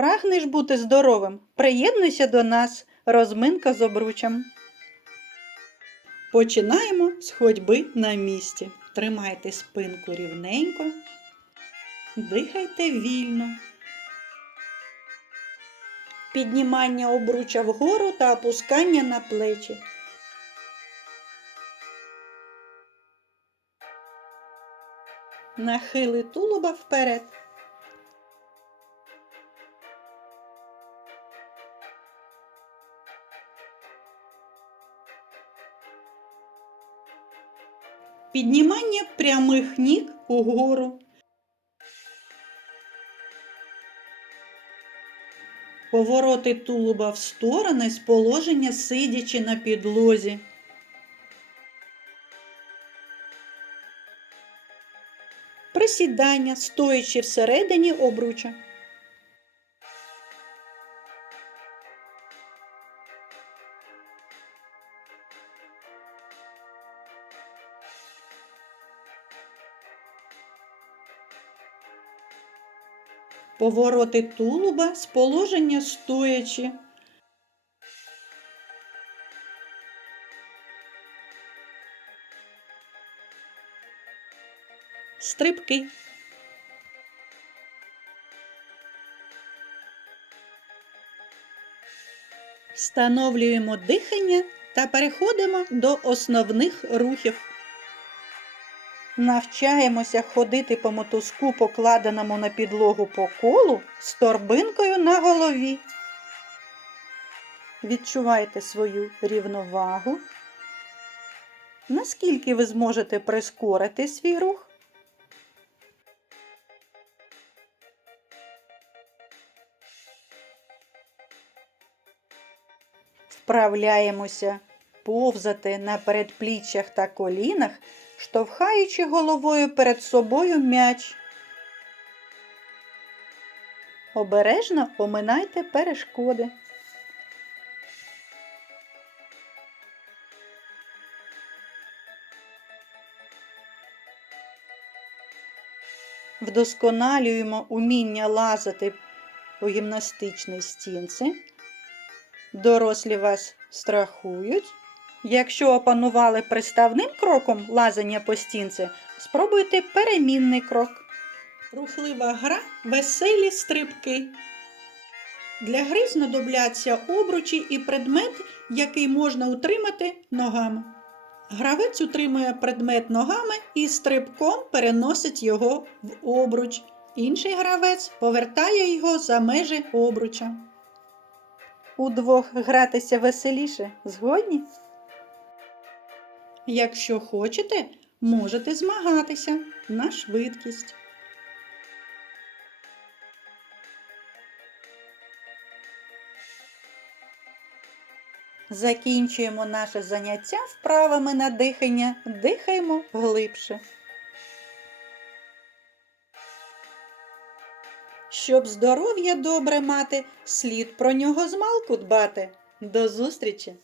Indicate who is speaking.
Speaker 1: Прагнеш бути здоровим? Приєднуйся до нас. Розминка з обручем. Починаємо з ходьби на місці. Тримайте спинку рівненько. Дихайте вільно. Піднімання обруча вгору та опускання на плечі. Нахили тулуба вперед. Піднімання прямих ніг угору. Повороти тулуба в сторони з положення сидячи на підлозі. Присідання, стоячи всередині обруча. Повороти тулуба з положення стоячи. Стрибки. Встановлюємо дихання та переходимо до основних рухів. Навчаємося ходити по мотузку, покладеному на підлогу по колу з торбинкою на голові. Відчувайте свою рівновагу. Наскільки ви зможете прискорити свій рух? Вправляємося повзати на передпліччях та колінах, штовхаючи головою перед собою м'яч. Обережно оминайте перешкоди. Вдосконалюємо уміння лазити у гімнастичній стінці. Дорослі вас страхують. Якщо опанували приставним кроком лазання по стінці, спробуйте перемінний крок. Рухлива гра, веселі стрибки. Для гри знадобляться обручі і предмет, який можна утримати ногами. Гравець утримує предмет ногами і стрибком переносить його в обруч. Інший гравець повертає його за межі обруча. Удвох гратися веселіше. Згодні? Якщо хочете, можете змагатися на швидкість. Закінчуємо наше заняття вправами на дихання. Дихаємо глибше. Щоб здоров'я добре мати, слід про нього змалку дбати. До зустрічі!